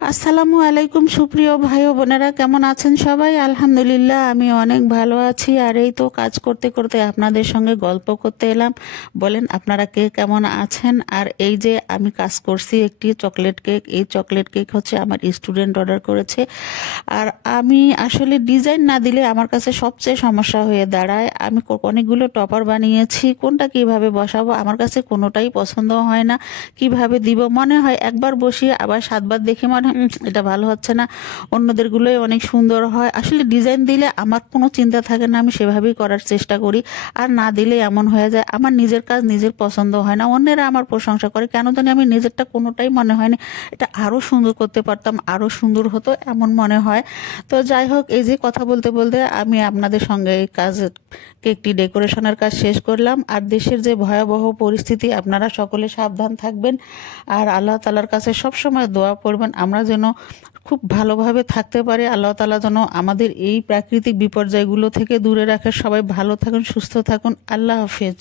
আসসালামু আলাইকুম সুপ্রিয় ভাই ও বোনেরা, কেমন আছেন সবাই? আলহামদুলিল্লাহ আমি অনেক ভালো আছি। আর এই তো কাজ করতে করতে আপনাদের সঙ্গে গল্প করতে এলাম। বলেন আপনারা কে কেমন আছেন? আর এই যে আমি কাজ করছি একটি চকলেট কেক, এই চকলেট কেক হচ্ছে আমার স্টুডেন্ট অর্ডার করেছে। আর আমি আসলে ডিজাইন না দিলে আমার কাছে সবচেয়ে সমস্যা হয়ে দাঁড়ায়। আমি অনেকগুলো টপার বানিয়েছি, কোনটা কিভাবে বসাবো আমার কাছে কোনোটাই পছন্দ হয় না। কিভাবে দিব মনে হয় একবার বসিয়ে আবার 7বার দেখে মনে হয় এটা ভালো হচ্ছে না, অন্যদেরগুলোই অনেক সুন্দর হয়। আসলে ডিজাইন দিলে আমার কোনো চিন্তা থাকে না, আমি সেভাবেই করার চেষ্টা করি। আর না দিলে এমন হয়ে যায় আমার নিজের কাজ নিজের পছন্দ হয় না, অন্যেরা আমার প্রশংসা করে, কেন জানি আমি নিজেরটা কোনোটাই মনে হয় না এটা আরও সুন্দর করতে পারতাম, আরও সুন্দর হতো এমন মনে হয়। তো যাই হোক, এই যে কথা বলতে বলতে আমি আপনাদের সঙ্গে এই কাজ কেকটি ডেকোরেশনের কাজ শেষ করলাম। আর দেশের যে ভয়াবহ পরিস্থিতি, আপনারা সকলে সাবধান থাকবেন আর আল্লাহ তাআলার কাছে সবসময় দোয়া করবেন আমরা যেন খুব ভালোভাবে থাকতে পারি। আল্লাহ তাআলা যেন আমাদের এই প্রাকৃতিক বিপর্যয়গুলো থেকে দূরে রাখে। সবাই ভালো থাকুন, সুস্থ থাকুন। আল্লাহ হাফেজ।